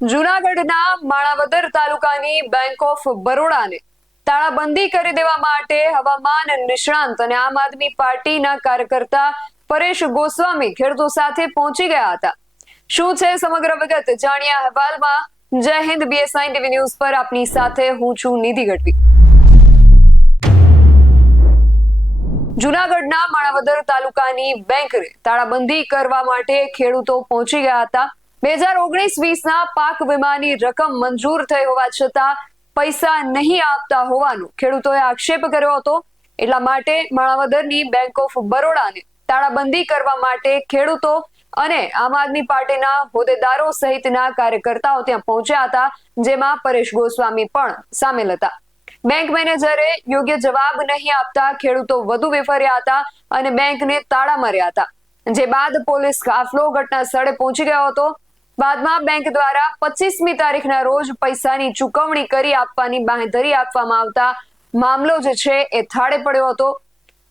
જૂનાગઢના માણાવદર તાલુકાની bank of બરોડાને તાળાબંધી કરી દેવા માટે હવામાન નિષ્ણાંત અને આમ આદમી પાર્ટીના કાર્યકર્તા પરેશ ગોસ્વામી ખેડૂતો સાથે પહોંચી ગયા હતા। શું છે સમગ્ર વિગત જાણ્યા અહેવાલમાં। જય હિન્દ, BS9 TV ન્યૂઝ પર આપની સાથે હું છું નિધિ ગઢવી। જૂનાગઢના માણાવદર તાલુકાની બેંકને તાળાબંધી કરવા માટે ખેડૂતો પહોંચી ગયા હતા। 2019-20ના પાક વીમાની રકમ મંજૂર થઈ હોવા છતાં પૈસા નહીં આપતા હોવાનો ખેડૂતોએ આક્ષેપ કર્યો હતો। એટલા માટે માણાવદરની બેંક ઓફ બરોડાને તાળાબંધી કરવા માટે ખેડૂતો અને આમ આદમી પાર્ટીના હોદ્દેદારો સહિતના કાર્યકર્તાઓ ત્યાં પહોંચ્યા હતા, જેમાં પરેશ ગોસ્વામી પણ સામેલ હતા। બેંક મેનેજરે યોગ્ય જવાબ નહીં આપતા ખેડૂતો વધુ વેફર્યા હતા અને બેંકને તાળા માર્યા હતા। જે બાદ પોલીસ કાફલો ઘટના સ્થળે પહોંચી ગયો હતો। બાદમાં બેંક દ્વારા 25મી તારીખના રોજ પૈસાની ચૂકવણી કરી આપવાની બાંહેધરી આપવામાં આવતા મામલો જે છે એ થાળે પડ્યો હતો।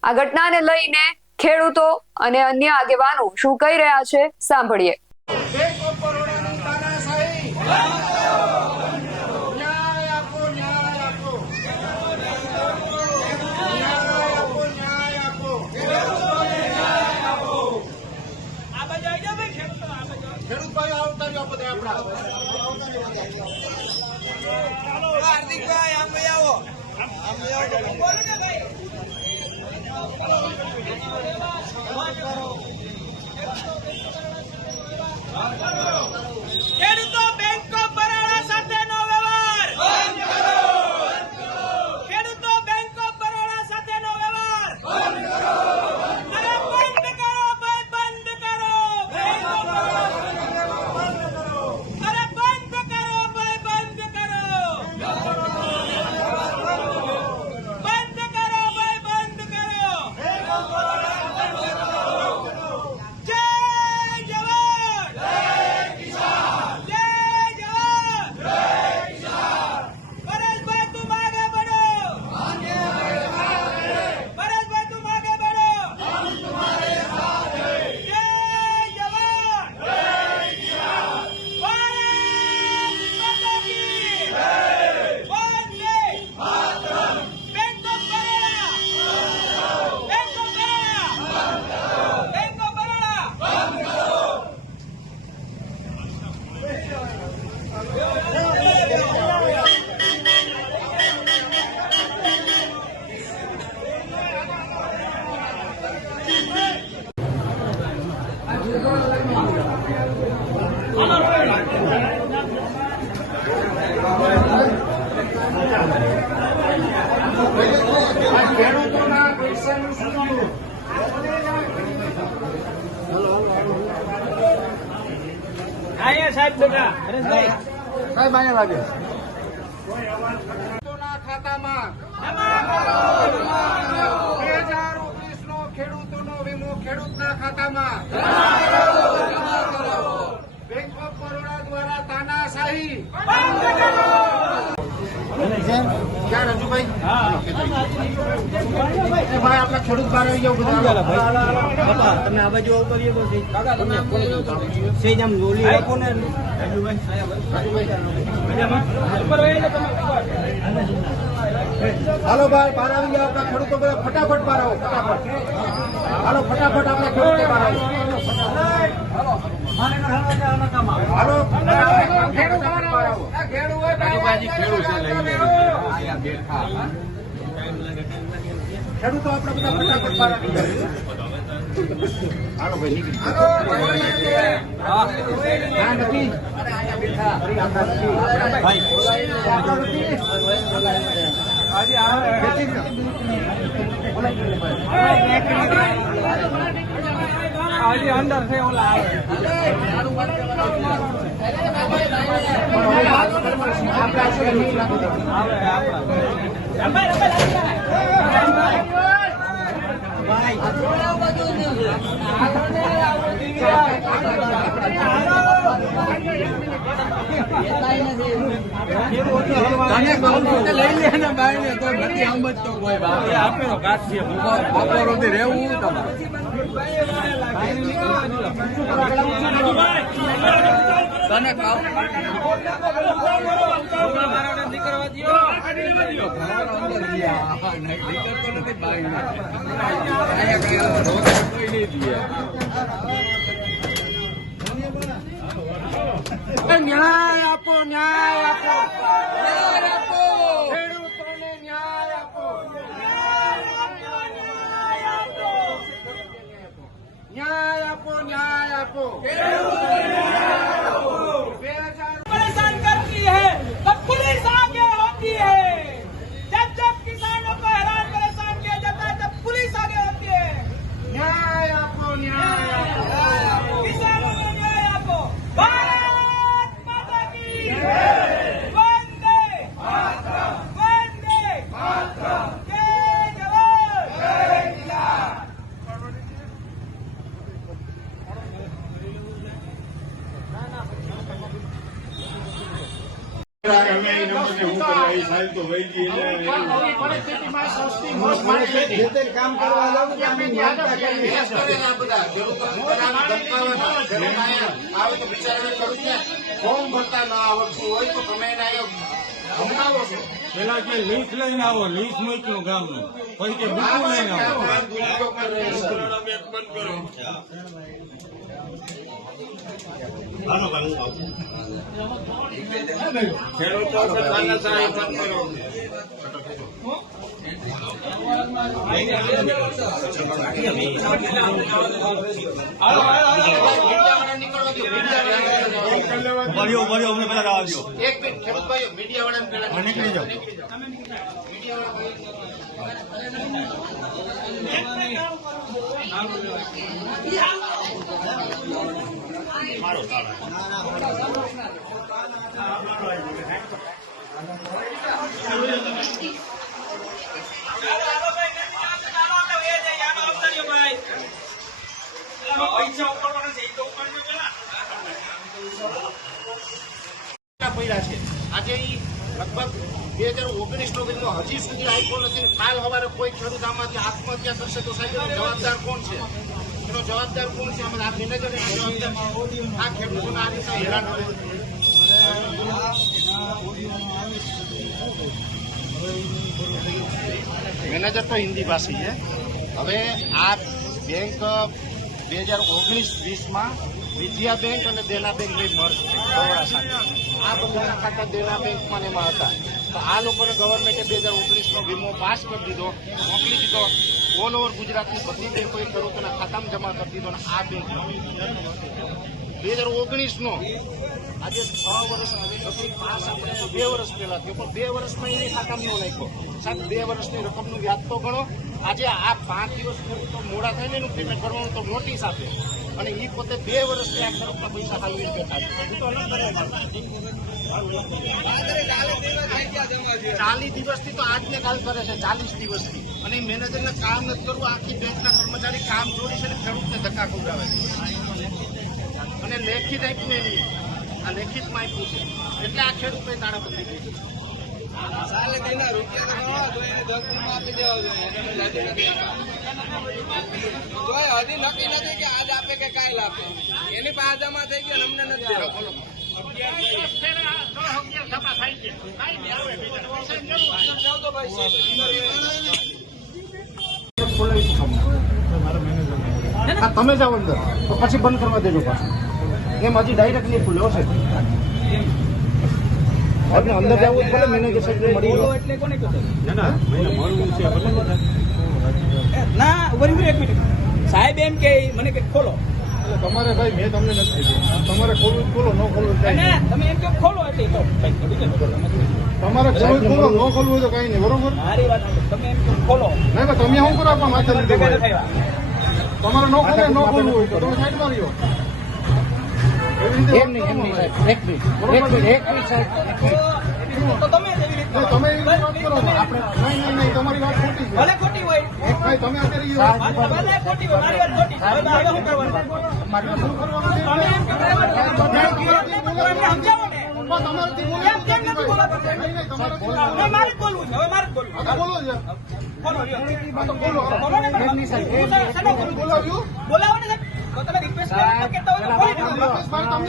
આ ઘટનાને લઈને ખેડૂતો અને અન્ય આગેવાનો શું કહી રહ્યા છે સાંભળીએ। ખેડૂતો બેંક ઓફ બરોડા સાથેનો વ્યવહાર બંધ કરો, ખેડૂતો બેંક ઓફ બરોડા સાથેનો વ્યવહાર બંધ કરો, અરે બંધ કરો ભાઈ, બંધ કરો, બેંક ઓફ બરોડા બંધ કરો, અરે બંધ કરો ભાઈ, બંધ કરો, બંધ કરો ભાઈ, બંધ કરો, બેંક ઓફ બરોડા બંધ કરો। જય જવાન, જય કિસાન, જય જવાન, જય કિસાન। પરેશભાઈ તું આગે बढ़ो, પરેશભાઈ તું આગે बढ़ो, हम तुम्हारे साथ हैं। જય જવાન, જય કિસાન, ભારત માતા કી જય, વંદે માતરમ। બેંક ઓફ બરોડા બંધ કરો, બેંક ઓફ બરોડા બંધ કરો, બેંક ઓફ બરોડા બંધ કરો। આયા સાહેબ બેટા હરેશભાઈ સાહેબ આયા લાગે ખાતામાં 2019નો ખેડૂતોનો વીમો ખેડૂતના ખાતામાં બેંક ઓફ બરોડા દ્વારા તાનાશાહી બંધ કરો। ક્યાં રજુભાઈ? એ ભાઈ આપણા ખેડૂત બહાર આવી જાવ બધા તમે આ બાજુ કરીએ તો સેજ આમ લોલી રાખો ને હાલો ભાઈ બહાર આવી જાવ આપણા ખેડૂતો બધા ફટાફટ બહાર આવો, ફટાફટ હાલો, ફટાફટ આપણા ખેડૂતો બહાર આવો, હાલો ખેડૂત બહાર આવો। ખેડૂતો આપણે બધા ફટાફટ બહાર આવી જાવ। હાલો ભાઈ નીકળી ના નથી આજે અંદર છે ઓલા રહેવું ન્યાય આપો, ન્યાય આપો, ન્યાય આપો, ખેડૂતોને ન્યાય આપો, ન્યાય આપો, ન્યાય આપો, परेशान करती है तब पुलिस आगे होती है। जब जब किसानों को हैरान परेशान किया जाता है तब पुलिस आगे होती है। ન્યાય આપો, ન્યાય આપો, किसानों को न्याय आपको। भारत माता की वंदे वंदे जय जवान जय किसान। પરિસ્થિતિમાં સસ્તી મોત માટે કામ કરવા જાવ કે અમે ન્યાય કરેલા બધા આવે તો બિચારાને ખેડૂતને ફોર્મ ભરતા ના આવડતું હોય તો તમે એને હમણાવો છો. પેલા કે લીસ લઈને આવો, લીસ મોકલો ગામનું, પછી કે બુકું લઈને આવો. ખેડૂતો તાનાશાહી બંધ કરો. ભર્યો અમને પેલા રાહ દો. એક મિનિટ ખેડૂત ભાઈઓ મીડિયા વાળાને પેલા નીકળી જાઓ. પડ્યા છે. આજે ઈ લગભગ 2019 નો વીમો હજી સુધી આપ્યો નથી. કાલ સવારે કોઈ ખેડૂત આમાંથી આત્મહત્યા કરશે તો સાહેબ એનો જવાબદાર કોણ છે? એનો જવાબદાર કોણ છે? આ મેનેજર આ ખેડૂતોને આ રીતના હેરાન કરે. મેનેજર તો હિન્દી ભાષી છે. હવે આ બેંક 2019-20માં વિજયા બેંક અને દેના બેંક બે મર્જ થઈ બરોડા સાથે. આ બધાના ખાતા દેના બેંકમાં ને એમાં હતા. તો આ લોકોને ગવર્મેન્ટે 2019નો વીમો પાસ કરી દીધો, મોકલી દીધો. ઓલ ઓવર ગુજરાતની બધી બેંકોએ ખેડૂતોના ખાતામાં જમા કરી દીધો. અને આ બેંકનો 2019નો આજે 6 વર્ષ પાસ આપણે 2 વર્ષ પહેલા થયો, પણ 2 વર્ષમાં એની ખાતામાં ન નાખ્યો. સાહેબ 2 વર્ષની રકમનું વ્યાજ તો ગણો. આજે આ 5 દિવસ ખેડૂતો મોડા થઈને એનું પેમેન્ટ કરવાનું તો નોટિસ આપે, અને એ પોતે 2 વર્ષથી આ ખેડૂતના પૈસા ખાલી બેઠા છે. 40 દિવસથી તો આજને કાલ કરે છે, 40 દિવસથી. અને મેનેજરને કામ નથી કરવું, આખી બેંકના કર્મચારી કામ જોડી છે અને ખેડૂતને ધક્કા ખવડાવે છે. અને લેખિત આપ્યું એની, આ લેખિતમાં આપ્યું છે, એટલે આ ખેડૂતો તાળાબંધી થઈ છે. હજી નક્કી નથી કે આજ આપે કે કાલ આપે. એની પાસે જમા થઈ ગયા અમને નથી બોલો. 11 સભા થાય છે. કાંઈ નહીં આવે બીજા. તમે જાઓ અંદર તો પછી બંધ કરવા દેજો પાછું. એમ હજી ડાયરેક્ટલી ખુલ્યો છે. આપણે અંદર જવું પડે, મેનેજર સાહેબ મળી લો. એટલે કોને કહ્યું? ના મળવું છે ના ઉભા રહી એક મિનિટ. સાહેબ એમ કે મને કે ખોલો. તમારે ભાઈ મેં તમને નથી કીધું. તમારે ખોલવું ખોલો, ન ખોલવું અને તમે એમ કે ખોલો એટલે તો તમારે ખોલવું ખોલો, ન ખોલવું તો કઈ નહીં. બરોબર? મારી વાત સાંભળો. તમે એમ કે ખોલો નહીં પણ તમે શું કરો આપણા માથે લીધું ભેગા ભાઈ? થયા. તમારે ન ખોલવું ન ખોલવું હોય તો તમે સાઈડ માર્યો. એવી રીતે એમ નહીં, એમ નહીં સાહેબ. એક મિનિટ સાહેબ. તો તમે જ એવી રીતના તમે એવી રીતે વાત કરો છો. આપણે નહીં તમારી વાત ખોટી છે. ભલે ખોટી હોય ભાઈ તમે અત્યારે એ વાત ભલે ખોટી હોય મારી વાત ખોટી છે. હવે શું કરવાનું? શું કરવાનું છે? તમે એમ કે સમજાવો ને. તમારાથી બોલો. એમ કેમ નથી બોલાતો? નહીં, તમારાથી બોલો. હવે મારે જ બોલવું છે. હવે મારે જ બોલવું છે. આ બોલો છે. બોલો લ્યો. આ તો બોલો. બોલો ને તમે. હું શેનો બોલું? બોલાવ્યું? બોલાવો ને સાહેબ. તો તમે રિક્વેસ્ટ સાહેબ, કહેતા હોય તો બોલી નાખો.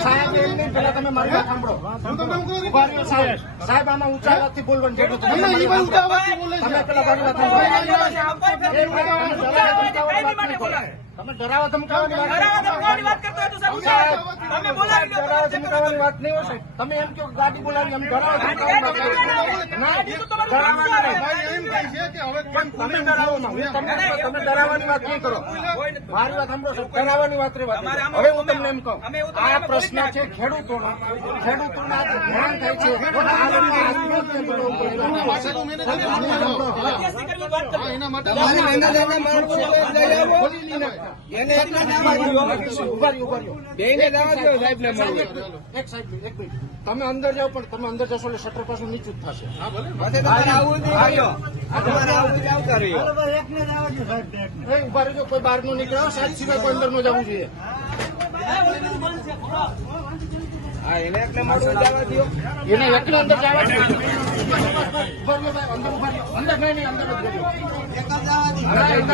સાહેબ, એમ નહીં, પેલા તમે મારી વાત સાંભળો. હું તમને એમ કહું છું. ઉભા રહ્યો સાહેબ. સાહેબ, આમાં ઊંચા અવાજથી બોલવાનું જરૂર નથી. તમને ઈ ભાઈ ઊંચા અવાજથી બોલે છે. તમે પેલા મારી વાત કોઈ સાંભળો. નહીં બોલે છે. કોઈ ફેમિલી માટે બોલે છે. ઊંચા અવાજે કઈ બી માટે બોલાય. તમે ડરાવા ધમકાવવાની વાત ડરાવા ધમકાવવાની વાત કરતો હોય તો સાહેબ ઊંચા અવાજે. તમે બોલાવી લો તો ડરાવા ચેક કરો. ધમકાવવાની વાત નહીં હોય સાહેબ. તમે એમ કહો કે ગાડી બોલાવી, અમે ડરાવા ધમકાવવાની વાત કરીએ. ના, ડરાવવાની નહીં. ભાઈ એમ કહે છે કે હવે કેમ તમે ડરાવોમાં. તમે ડરાવવાની વાત નહીં કરો. મારી વાત સાંભળો સાહેબ, ડરાવવાની વાત રહેવા દો. હવે હું તમને એમ કહું, આ પ્રશ્ન છે ખેડૂતોનો. ખેડૂતોના જે ધ્યાન થાય છે આ લોકોને આત્મહત્યા કરવું પડે. મધ્યસ્થી કરવી વાત કરો. હા, એના માટે બોલી નહીં નાખતા. ઉભા રહ્યો. બેયને જવા દો સાહેબને મળવું. એક સાહેબ, એક મિનિટ. તમે અંદર જાઓ, પણ તમે અંદર જશો એટલે શટર પાછું નીચું જ થશે. પછી તમારે આવવું જ નહીં. તમારે આવવું જ આવતા રહ્યો. એ ઉભા રહેજો, કોઈ બહાર નો નીકળ્યો, સાહેબ સિવાય કોઈ અંદર નો જવું જોઈએ. હા, એને એટલે મળવું જવા દો. એને એકલો અંદર જવા દો. ઉભા રહ્યો સાહેબ, અંદર ઉભા રહ્યો. અંદર નહીં, અંદર જ રહેજો. સાહેબ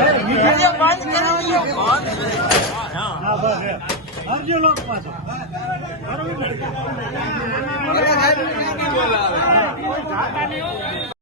બોલાવે.